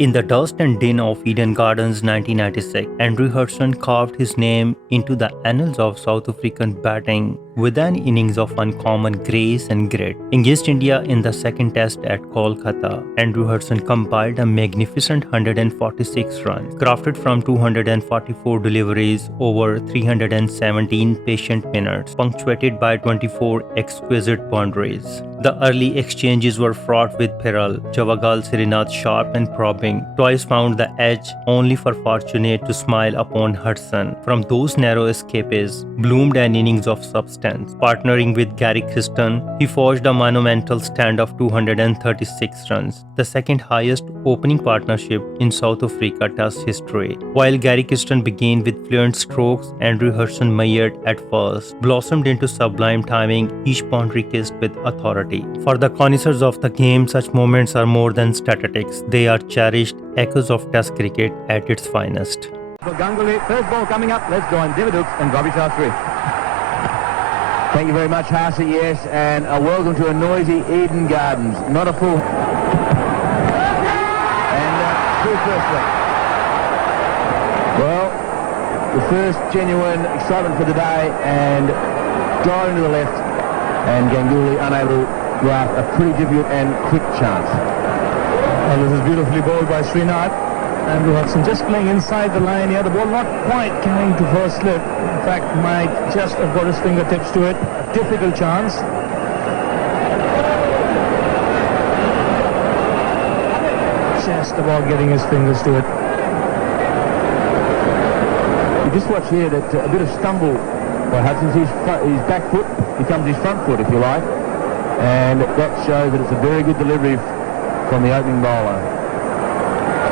In the dust and din of Eden Gardens 1996, Andrew Hudson carved his name into the annals of South African batting with an innings of uncommon grace and grit. Against India in the second test at Kolkata, Andrew Hudson compiled a magnificent 146 runs, crafted from 244 deliveries over 317 patient minutes, punctuated by 24 exquisite boundaries. The early exchanges were fraught with peril. Javagal Srinath, sharp and probing, twice found the edge, only for Fortunate to smile upon Hudson. From those narrow escapes bloomed an innings of substance. Partnering with Gary Kirsten, he forged a monumental stand of 236 runs, the second highest opening partnership in South Africa Test history. While Gary Kirsten began with fluent strokes, Andrew Hudson, mired at first, blossomed into sublime timing, each boundary kissed with authority. For the connoisseurs of the game, such moments are more than statistics. They are cherished echoes of Test cricket at its finest. Ganguly, first ball coming up. Let's join David and Robbie Shastri. Thank you very much, Hasi. Yes, and a welcome to a noisy Eden Gardens. Not a full. And through firstly. Well, the first genuine excitement for the day, and diving to the left, and Ganguly unable to graft a pretty difficult and quick chance. Well, this is beautifully bowled by Srinath. Andrew Hudson just playing inside the line here. The ball not quite carrying to first slip. In fact, might just have got his fingertips to it. A difficult chance. Just about getting his fingers to it. You just watch here that a bit of stumble by Hudson. His back foot becomes his front foot, if you like. And that shows that it's a very good delivery from the opening bowler.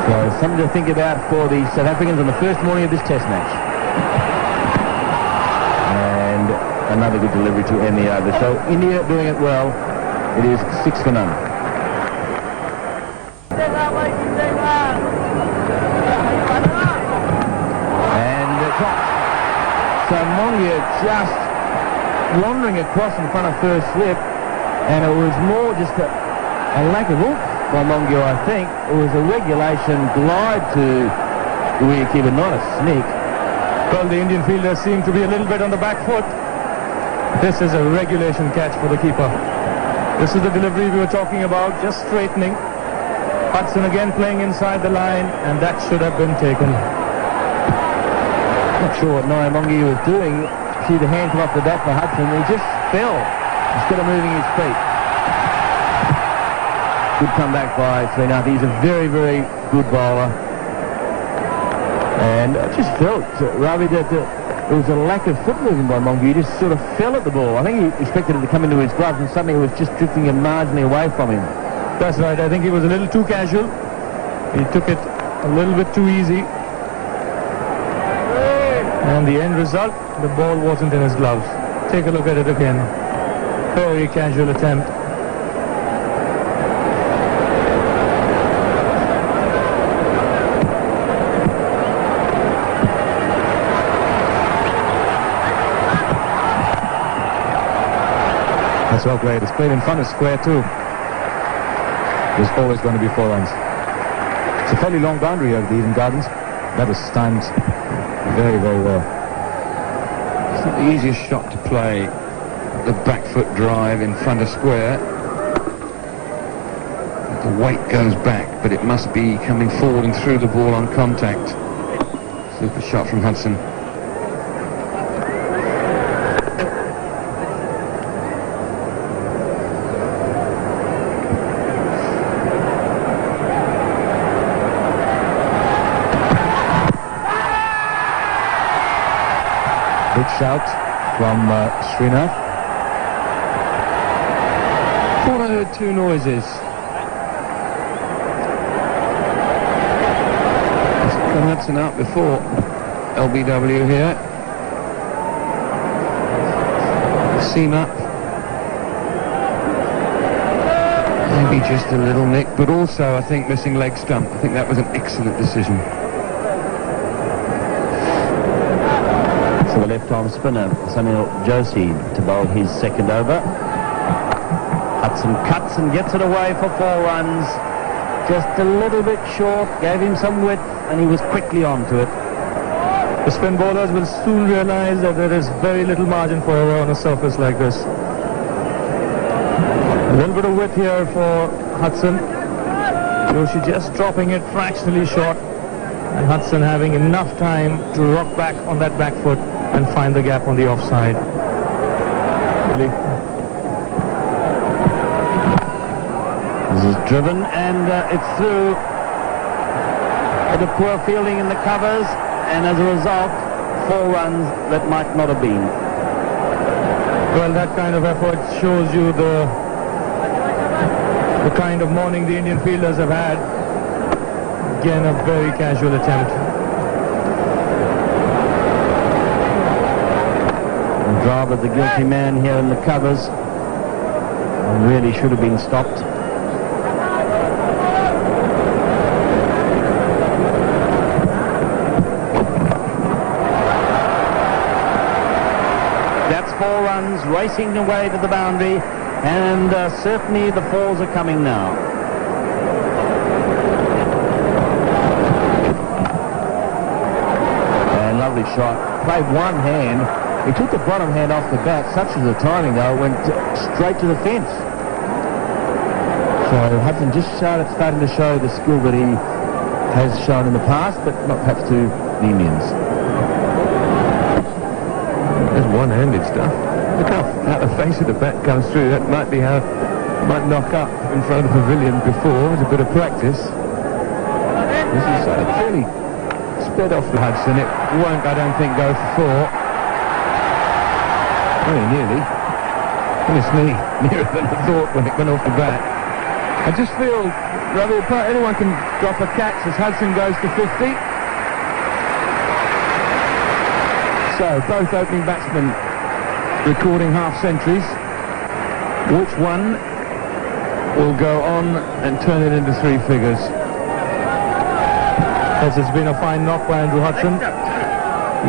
So something to think about for the South Africans on the first morning of this test match. And another good delivery to end the over. So India doing it well. It is 6 for none. And top. So Mongia just wandering across in front of first slip. And it was more just a lack of oomph by Mongia, I think. It was a regulation glide to the wicketkeeper, not a sneak. Well, the Indian fielders seem to be a little bit on the back foot. This is a regulation catch for the keeper. This is the delivery we were talking about, just straightening. Hudson again playing inside the line, and that should have been taken. Not sure what Naya Mongia was doing. See the hand come off the bat for Hudson. He just fell instead of moving his feet. Good comeback by Srinath. He's a very, very good bowler. And I just felt, Ravi, that there was a lack of foot movement by Mongia. He just sort of fell at the ball. I think he expected it to come into his gloves, and suddenly it was just drifting marginally away from him. That's right. I think he was a little too casual. He took it a little bit too easy. And the end result, the ball wasn't in his gloves. Take a look at it again. Very casual attempt. That's well played. It's played in front of square too. There's always going to be 4 runs. It's a fairly long boundary over the Eden Gardens. That is timed very, very well. It's not the easiest shot to play, the back foot drive in front of square. The weight goes back, but it must be coming forward and through the ball on contact. Super shot from Hudson. Big shout from Srinath. Thought I heard 2 noises. Hudson out before LBW here. Seam up. Maybe just a little nick, but also I think missing leg stump. I think that was an excellent decision. So the left-arm spinner, Sunil Joshi, to bowl his second over. Hudson cuts and gets it away for 4 runs. just a little bit short, gave him some width, and he was quickly onto it. The spin bowlers will soon realize that there is very little margin for error on a surface like this. A little bit of width here for Hudson. Joshi just dropping it fractionally short, and Hudson having enough time to rock back on that back foot and find the gap on the offside. This is driven, and it's through. A bit of poor fielding in the covers, and as a result, 4 runs that might not have been. Well, that kind of effort shows you the kind of morning the Indian fielders have had. Again, a very casual attempt. Rather the guilty man here in the covers. Really should have been stopped. That's 4 runs racing away to the boundary, and certainly the 4s are coming now. And lovely shot. Played one hand. He took the bottom hand off the bat. Such was the timing, though, went straight to the fence. So Hudson just starting to show the skill that he has shown in the past, but not perhaps to the Indians. There's one-handed stuff. Look how out the face of the bat comes through. That might be how it might knock up in front of the pavilion before. It's a bit of practice. This is fairly sped off the Hudson. It won't, I don't think, go for 4. Very nearly. Goodness me, nearer than I thought when it went off the bat. I just feel, Ravi, anyone can drop a catch as Hudson goes to 50. So, both opening batsmen recording half centuries. Which one will go on and turn it into 3 figures? This has been a fine knock by Andrew Hudson.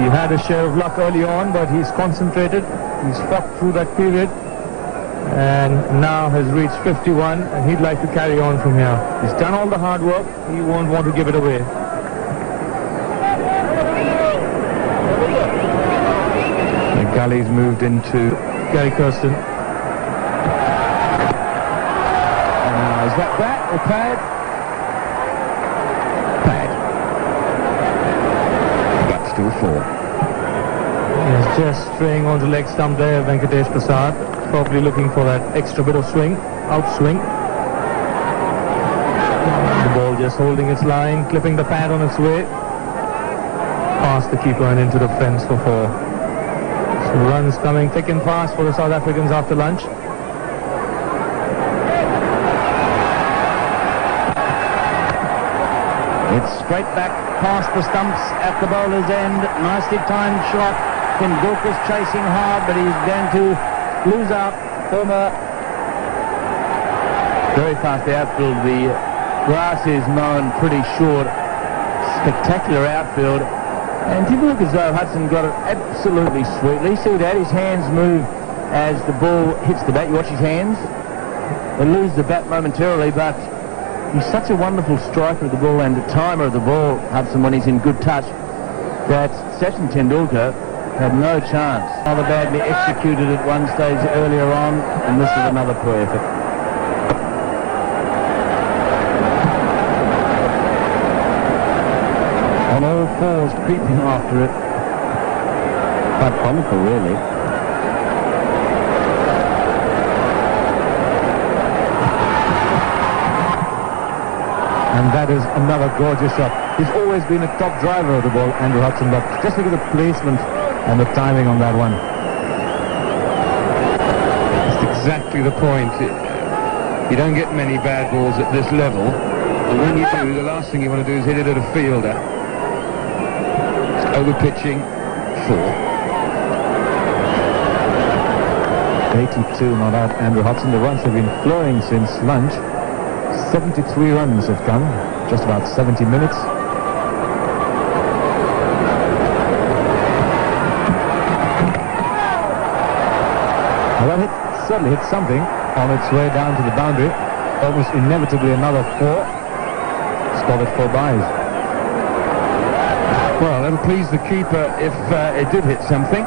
He had a share of luck early on, but he's concentrated. He's fought through that period and now has reached 51, and he'd like to carry on from here. He's done all the hard work. He won't want to give it away. The gully's moved into Gary Kirsten. is that bat or pad? Pad. But still 4. He's just straying onto leg stump there, Venkatesh Prasad, probably looking for that extra bit of swing, outswing. The ball just holding its line, clipping the pad on its way past the keeper and into the fence for 4. So runs coming thick and fast for the South Africans after lunch. It's straight back past the stumps at the bowler's end. Nicely timed shot. Tendulkar's chasing hard, but he's going to lose out. Former very fast outfield. The grass is mown pretty short. Spectacular outfield. And didn't look as though Hudson got it absolutely sweetly. See that? His hands move as the ball hits the bat. You watch his hands. They lose the bat momentarily, but he's such a wonderful striker of the ball and a timer of the ball, Hudson, when he's in good touch, that Sachin Tendulkar had no chance. Rather badly executed at one stage earlier on, and this is another poor effort. On all 4s, creeping after it. Quite comical, really. And that is another gorgeous shot. He's always been a top driver of the ball, Andrew Hudson, but just look at the placement and the timing on that one. That's exactly the point. You don't get many bad balls at this level, but when you do, the last thing you want to do is hit it at a fielder. It's over-pitching, 4. 82 not out, Andrew Hudson. The runs have been flowing since lunch. 73 runs have come, just about 70 minutes. Well, that certainly hit something on its way down to the boundary. Almost inevitably another 4. call it 4 byes. Well, it'll please the keeper if it did hit something.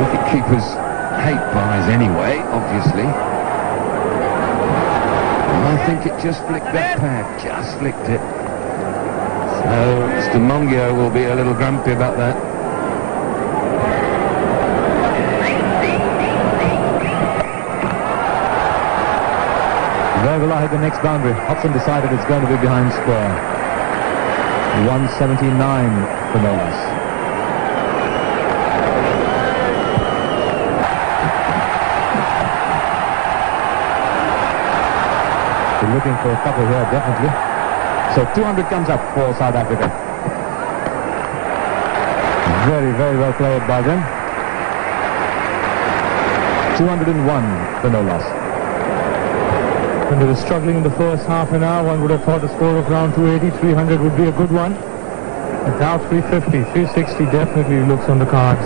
Wicket keepers hate byes anyway, obviously. I think it just flicked that pad, just flicked it. So Mr. Mongio will be a little grumpy about that. Javagal hit the next boundary. Hudson decided it's going to be behind square. 179 for no loss. We're looking for a couple here, definitely. So 200 comes up for South Africa. Very, very well played by them. 201 for no loss. When they were struggling in the first half an hour, one would have thought a score of around 280, 300 would be a good one. But now 350, 360 definitely looks on the cards.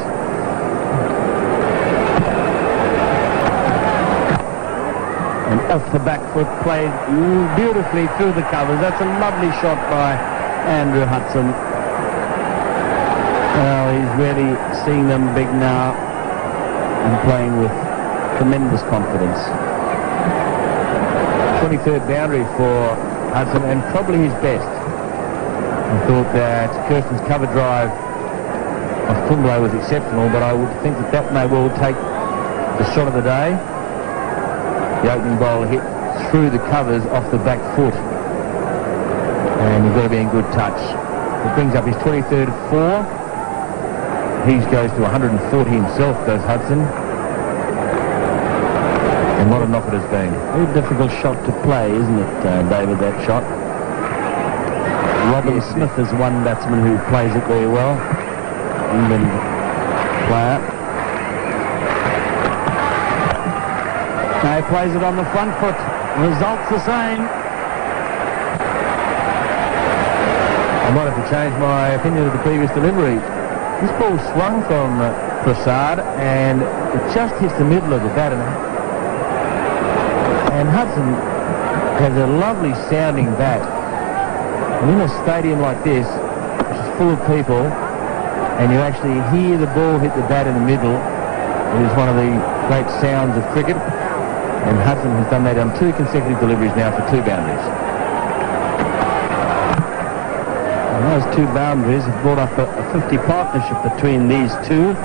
And off the back foot, played beautifully through the covers. That's a lovely shot by Andrew Hudson. Well, he's really seeing them big now and playing with tremendous confidence. 23rd boundary for Hudson, and probably his best. I thought that Kirsten's cover drive of Kumble was exceptional, but I would think that that may well take the shot of the day. The opening bowler hit through the covers off the back foot, and you've got to be in good touch. It brings up his 23rd 4. He goes to 140 himself, does Hudson. And what a knock it has been. Very difficult shot to play, isn't it, David, that shot? Robin Smith is one batsman who plays it very well. England player. Now he plays it on the front foot. Results the same. I might have to change my opinion of the previous delivery. This ball swung from Prasad and it just hits the middle of the bat. And Hudson has a lovely sounding bat. And in a stadium like this, which is full of people, and you actually hear the ball hit the bat in the middle, it is one of the great sounds of cricket. And Hudson has done that on 2 consecutive deliveries now for 2 boundaries. And those 2 boundaries have brought up a 50 partnership between these two,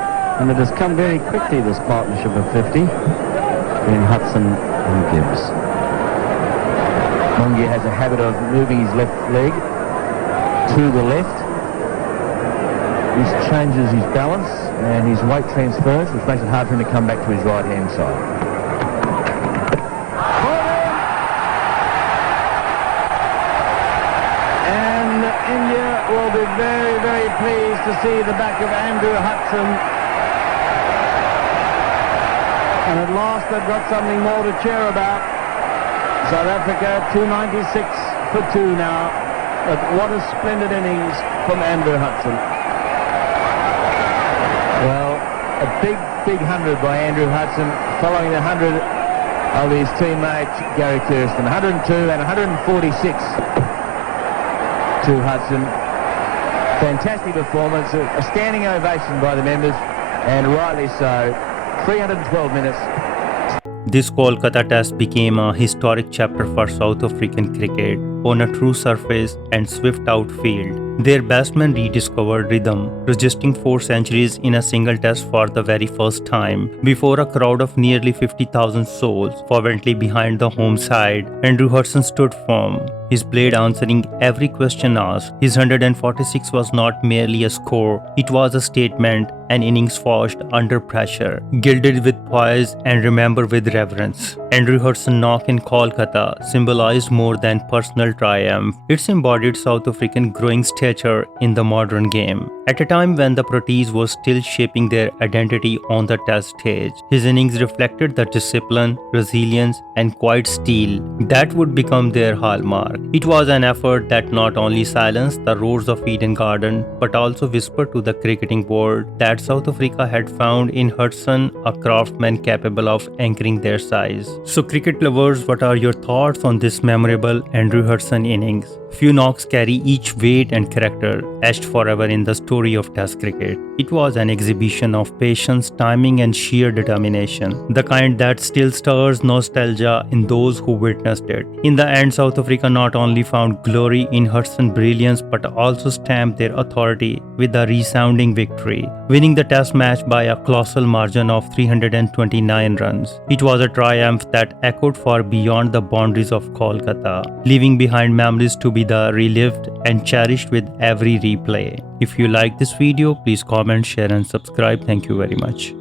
and it has come very quickly, this partnership of 50 between Hudson and Gibbs. Mongia has a habit of moving his left leg to the left. This changes his balance and his weight transfers, which makes it hard for him to come back to his right-hand side. Will be very, very pleased to see the back of Andrew Hudson. And at last they've got something more to cheer about. South Africa 296 for 2 now. But what a splendid innings from Andrew Hudson. Well, a big, big 100 by Andrew Hudson, following the 100 of his teammate Gary Kirsten. 102 and 146 to Hudson. Fantastic performance, a standing ovation by the members, and rightly so. 312 minutes. This Kolkata test became a historic chapter for South African cricket. On a true surface and swift outfield, their batsmen rediscovered rhythm, registering 4 centuries in a single test for the very first time. Before a crowd of nearly 50,000 souls fervently behind the home side, Andrew Hudson stood firm, his blade answering every question asked. His 146 was not merely a score, it was a statement, an innings forged under pressure, gilded with poise and remembered with reverence. Andrew Hudson's knock in Kolkata symbolized more than personal triumph. It embodied South African growing stature in the modern game. At a time when the Proteas were still shaping their identity on the test stage, his innings reflected the discipline, resilience, and quiet steel that would become their hallmark. It was an effort that not only silenced the roars of Eden Garden, but also whispered to the cricketing world that South Africa had found in Hudson a craftsman capable of anchoring their size. So cricket lovers, what are your thoughts on this memorable Andrew Hudson Hudson innings. Few knocks carry each weight and character, etched forever in the story of Test cricket. It was an exhibition of patience, timing, and sheer determination, the kind that still stirs nostalgia in those who witnessed it. In the end, South Africa not only found glory in Hudson's brilliance but also stamped their authority with a resounding victory, winning the Test match by a colossal margin of 329 runs. It was a triumph that echoed far beyond the boundaries of Kolkata, leaving behind memories to be relived and cherished with every replay. If you like this video, please comment, share and subscribe. Thank you very much.